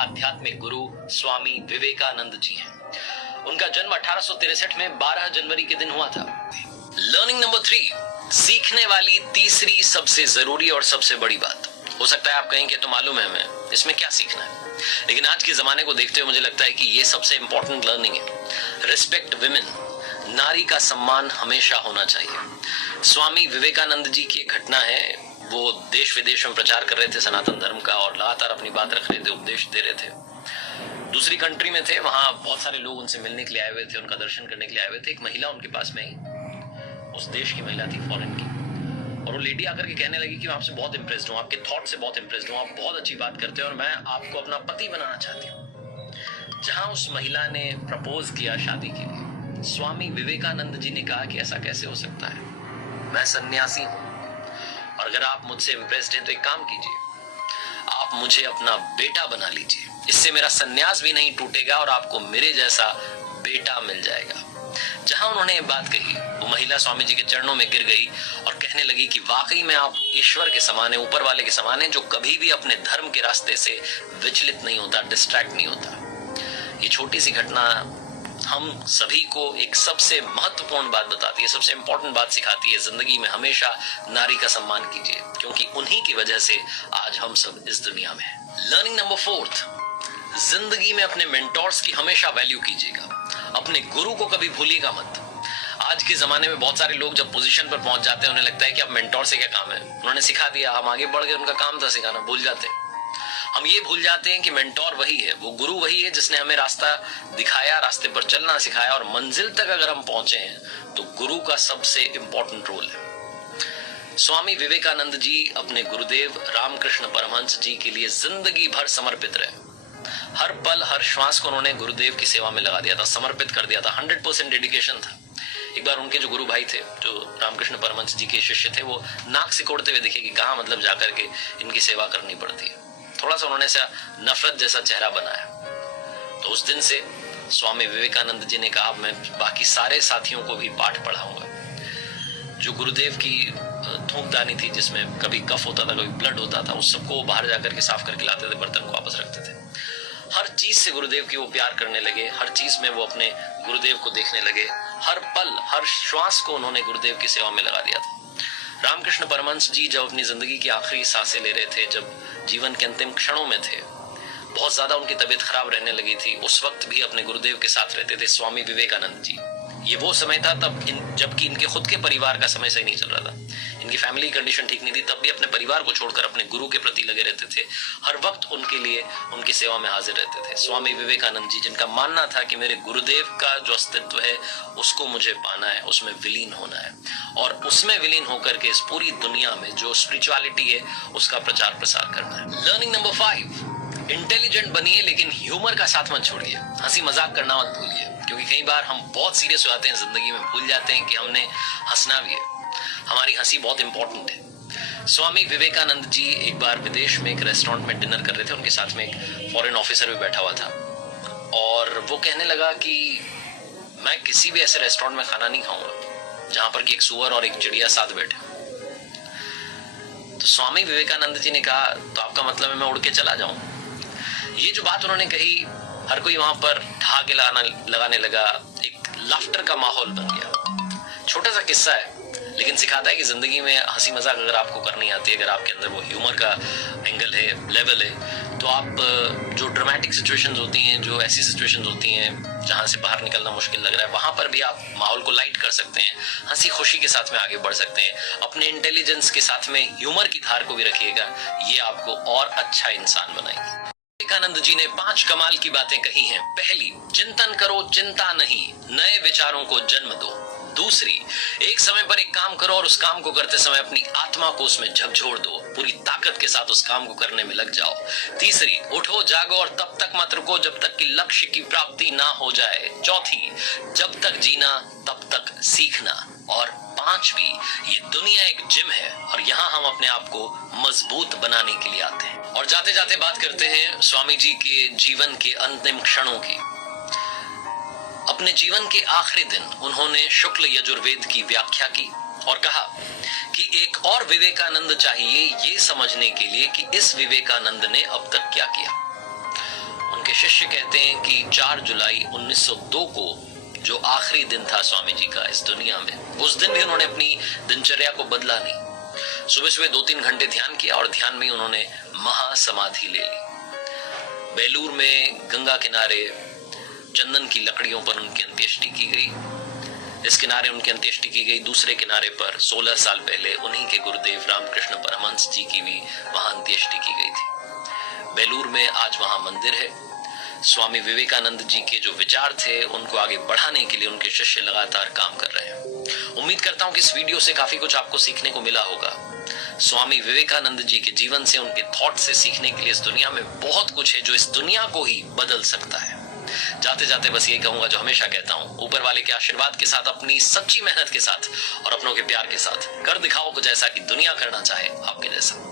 आध्यात्मिक गुरु स्वामी विवेकानंद जी हैं। उनका जन्म 1863 में 12 जनवरी के दिन हुआ था। लर्निंग नंबर 3, सीखने वाली तीसरी सबसे जरूरी और सबसे बड़ी बात। हो सकता है आप कहें कि तो मालूम है हमें, इसमें क्या सीखना है, लेकिन आज के जमाने को देखते हुए मुझे लगता है कि ये सबसे इंपॉर्टेंट लर्निंग है। रिस्पेक्ट विमेन, नारी का सम्मान हमेशा होना चाहिए। स्वामी विवेकानंद जी की घटना है, वो देश विदेश में प्रचार कर रहे थे सनातन धर्म का और लगातार अपनी बात रख रहे थे, उपदेश दे रहे थे। दूसरी कंट्री में थे, वहां बहुत सारे लोग उनसे मिलने के लिए आए हुए थे, उनका दर्शन करने के लिए आए हुए थे। एक महिला उनके पास में ही, उस देश की महिला थी, फॉरेन की, और वो लेडी आकर के कहने लगी कि मैं आपसे बहुत इंप्रेस्ड हूँ, आपके थॉट से बहुत इंप्रेस्ड हूँ, आप बहुत अच्छी बात करते हैं और मैं आपको अपना पति बनाना चाहती हूँ। जहां उस महिला ने प्रपोज किया शादी के लिए, स्वामी विवेकानंद जी ने कहा कि ऐसा कैसे हो सकता है, मैं सन्यासी हूं और अगर आप मुझसे इंप्रेस्ड हैं तो एक काम कीजिए, आप मुझे अपना बेटा बना लीजिए, इससे मेरा सन्यास भी नहीं टूटेगा और आपको मेरे जैसा बेटा मिल जाएगा। जहां उन्होंने ये बात कही, वो महिला स्वामी जी के चरणों में गिर गई और कहने लगी कि वाकई में आप ईश्वर के समान है, ऊपर वाले के समान है, जो कभी भी अपने धर्म के रास्ते से विचलित नहीं होता, डिस्ट्रैक्ट नहीं होता। ये छोटी सी घटना हम सभी को एक सबसे महत्वपूर्ण बात बताती है, सबसे इंपॉर्टेंट बात सिखाती है। जिंदगी में हमेशा नारी का सम्मान कीजिए, क्योंकि उन्हीं की वजह से आज हम सब इस दुनिया में हैं। लर्निंग नंबर 4, जिंदगी में अपने मेंटोर्स की हमेशा वैल्यू कीजिएगा, अपने गुरु को कभी भूलिएगा मत। आज के जमाने में बहुत सारे लोग जब पोजीशन पर पहुंच जाते हैं, उन्हें लगता है कि अब मेंटोर से क्या काम है, उन्होंने सिखा दिया, हम आगे बढ़ गए, उनका काम था सिखाना, भूल जाते हैं। हम ये भूल जाते हैं कि मेंटोर वही है, वो गुरु वही है जिसने हमें रास्ता दिखाया, रास्ते पर चलना सिखाया, और मंजिल तक अगर हम पहुंचे हैं तो गुरु का सबसे इंपॉर्टेंट रोल है। स्वामी विवेकानंद जी अपने गुरुदेव रामकृष्ण परमहंस जी के लिए जिंदगी भर समर्पित रहे। हर पल हर श्वास को उन्होंने गुरुदेव की सेवा में लगा दिया था, समर्पित कर दिया था, 100% डेडिकेशन था। एक बार उनके जो गुरु भाई थे, जो रामकृष्ण परमहंस जी के शिष्य थे, वो नाक सिकोड़ते हुए दिखे कि कहाँ मतलब जाकर के इनकी सेवा करनी पड़ती है। थोड़ा सा उन्होंने सा नफरत जैसा चेहरा बनाया। तो उस दिन से स्वामी विवेकानंद जी ने कहा, मैं बाकी सारे साथियों को भी पाठ पढ़ाऊंगा। जो गुरुदेव की थूकदानी थी, जिसमें कभी कफ होता था, कभी ब्लड होता था, उस सबको बाहर जाकर के साफ करके लाते थे, बर्तन को वापस रखते थे। हर चीज से गुरुदेव की वो प्यार करने लगे, हर चीज में वो अपने गुरुदेव को देखने लगे, हर पल हर श्वास को उन्होंने गुरुदेव की सेवा में लगा दिया था। रामकृष्ण परमहंस जी जब अपनी जिंदगी की आखिरी सांसें ले रहे थे, जब जीवन के अंतिम क्षणों में थे, बहुत ज्यादा उनकी तबीयत खराब रहने लगी थी, उस वक्त भी अपने गुरुदेव के साथ रहते थे स्वामी विवेकानंद जी। ये वो समय था तब जबकि इनके खुद के परिवार का समय सही नहीं चल रहा था, इनकी फैमिली कंडीशन ठीक नहीं थी, तब भी अपने परिवार को छोड़कर अपने गुरु के प्रति लगे रहते थे, हर वक्त उनके लिए उनकी सेवा में हाजिर रहते थे। स्वामी विवेकानंद जी, जिनका मानना था कि मेरे गुरुदेव का जो अस्तित्व है उसको मुझे पाना है, उसमें विलीन होना है, और उसमें विलीन होकर के इस पूरी दुनिया में जो स्पिरिचुअलिटी है उसका प्रचार प्रसार करना है। लर्निंग नंबर 5, इंटेलिजेंट बनिए लेकिन ह्यूमर का साथ मत छोड़िए, हंसी मजाक करना मत भूलिए, क्योंकि कई बार हम बहुत सीरियस हो जाते हैं जिंदगी में, भूल जाते हैं कि हमने हंसना भी है, हमारी हंसी बहुत इंपॉर्टेंट है। स्वामी विवेकानंद जी एक बार विदेश में एक रेस्टोरेंट में डिनर कर रहे थे, उनके साथ में एक फॉरेन ऑफिसर भी बैठा हुआ था, और वो कहने लगा कि मैं किसी भी ऐसे रेस्टोरेंट में खाना नहीं खाऊंगा जहां पर कि एक सुअर और एक चिड़िया साथ बैठे। तो स्वामी विवेकानंद जी ने कहा, तो आपका मतलब है मैं उड़ के चला जाऊं? ये जो बात उन्होंने कही, हर कोई वहां पर ठहाके लगाने लगा, एक लाफ्टर का माहौल बन गया। छोटा सा किस्सा है, लेकिन सिखाता है कि जिंदगी में हंसी मजाक अगर आपको करनी आती है, अगर आपके अंदर वो ह्यूमर का एंगल है, लेवल है, तो आप जो ड्रामेटिक सिचुएशंस होती हैं, जो ऐसी सिचुएशंस होती हैं जहां से बाहर निकलना मुश्किल लग रहा है, वहां पर भी आप माहौल को लाइट कर सकते हैं, हंसी खुशी के साथ में आगे बढ़ सकते हैं। अपने इंटेलिजेंस के साथ में ह्यूमर की धार को भी रखिएगा, ये आपको और अच्छा इंसान बनाएगी। विवेकानंद जी ने 5 कमाल की बातें कही हैं। पहली, चिंतन करो, चिंता नहीं, नए विचारों को जन्म दो। दूसरी, एक समय पर एक काम करो और उस काम को करते समय अपनी आत्मा को उसमें झकझोर दो, पूरी ताकत के साथ उस काम को करने में लग जाओ। तीसरी, उठो जागो और तब तक मत रुको जब तक कि लक्ष्य की प्राप्ति ना हो जाए। चौथी, जब तक जीना तब तक सीखना। और 5वीं, ये दुनिया एक जिम है और यहाँ हम अपने आप को मजबूत बनाने के लिए आते हैं। और जाते जाते बात करते हैं स्वामी जी के जीवन के अंतिम क्षणों की। अपने जीवन के आखिरी दिन उन्होंने शुक्ल यजुर्वेद की व्याख्या की और कहा कि एक और विवेकानंद चाहिए ये समझने के लिए कि इस विवेकानंद ने अब तक क्या किया। उनके शिष्य कहते हैं कि 4 जुलाई 1902 को जो आखिरी दिन था स्वामी जी का इस दुनिया में, उस दिन भी उन्होंने अपनी दिनचर्या को बदला नहीं। सुबह सुबह 2-3 घंटे ध्यान किया और ध्यान में ही उन्होंने महासमाधि ले ली। बेलूर में गंगा किनारे चंदन की लकड़ियों पर उनकी अंत्येष्टि की गई। इस किनारे उनकी अंत्येष्टि की गई, दूसरे किनारे पर 16 साल पहले उन्हीं के गुरुदेव रामकृष्ण परमहंस जी की भी वहां अंत्येष्टि की गई थी। बेलूर में आज वहां मंदिर है। स्वामी विवेकानंद जी के जो विचार थे उनको आगे बढ़ाने के लिए उनके शिष्य लगातार काम कर रहे हैं। उम्मीद करता हूं कि इस वीडियो से काफी कुछ आपको सीखने को मिला होगा। स्वामी विवेकानंद जी के जीवन से, उनके थॉट से सीखने के लिए इस दुनिया में बहुत कुछ है जो इस दुनिया को ही बदल सकता है। जाते जाते बस यही कहूंगा जो हमेशा कहता हूं, ऊपर वाले के आशीर्वाद के साथ, अपनी सच्ची मेहनत के साथ और अपनों के प्यार के साथ कर दिखाओ कुछ ऐसा कि दुनिया करना चाहे आपके जैसा।